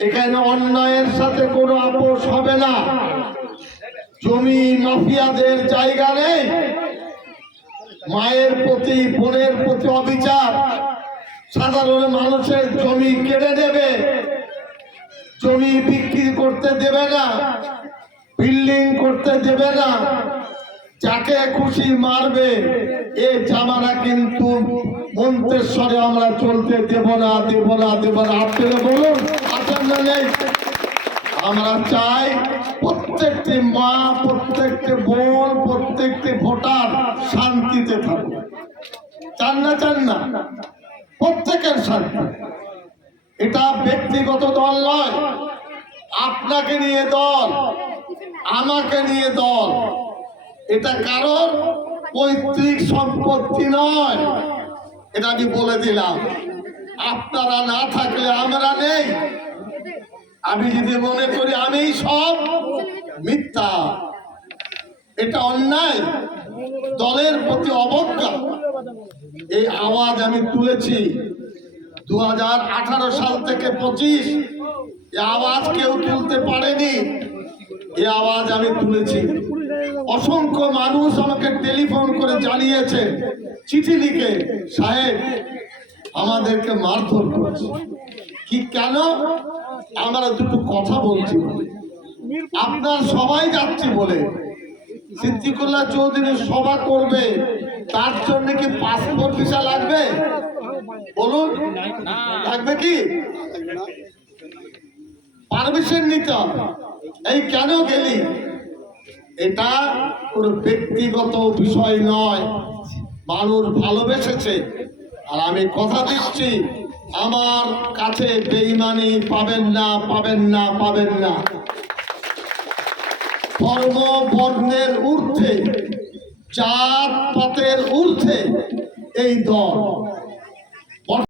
এখানে অন্যায়ের সাথে কোনো আপোষ হবে না। জমি মাফিয়াদের জায়গা নেই। মায়ের প্রতি, বোনের প্রতি অবিচার। সাধারণ মানুষের জমি কেড়ে নেবে। জমি বিক্রি করতে দেবে না। বিল্ডিং করতে দেবে না। যাকে খুশি মারবে, এ জামানা কিন্তু মন্তেশ্বরে আমরা চলতে দেব না দেব না দেব না। আপনারা বলুন। আমরা চাই প্রত্যেকটি মা, প্রত্যেকটি বোন, প্রত্যেকটি ভোটার শান্তিতে থাকুক। চান না চান না। প্রত্যেকের শান্তি। এটা ব্যক্তিগত দল নয়। আপনাকে নিয়ে দল, আমাকে নিয়ে দল। এটা কারোর পৈতৃক সম্পত্তি নয়। এটা আমি বলে দিলাম। আপনারা না থাকলে আমরা নেই। আমি যদি মনে করি আমি সব মিথ্যা, এটা অন্যায়, দলের প্রতি অবজ্ঞা, এই আওয়াজ আমি তুলেছি দু হাজার আঠারো সাল থেকে পঁচিশ। এই আওয়াজ কেউ তুলতে পারেনি, এ আওয়াজ আমি তুলেছি। অসংখ্য মানুষ আমাকে টেলিফোন করে জানিয়েছে, চিঠি লিখে, সাহেব, আমাদেরকে মারধর করছে। কি, কেন? আমরা দুটো কথা বলছি। আপনার সবাই যাচ্ছি বলে। সিদ্দিকুল্লাহ চৌধুরী সভা করবে, তার জন্য কি পাসপোর্ট ভিসা লাগবে? বলুন, লাগবে কি? পারমিশন নিতে এই কেন গেলি? এটা কোনো ব্যক্তিগত বিষয় নয়। মানুষ ভালোবেসেছে। আর আমি কথা দিচ্ছি, আমার কাছে বেইমানি পাবেন না পাবেন না পাবেন না। ধর্ম বর্ণের ঊর্ধ্বে, জাত পাতের ঊর্ধ্বে এই দল।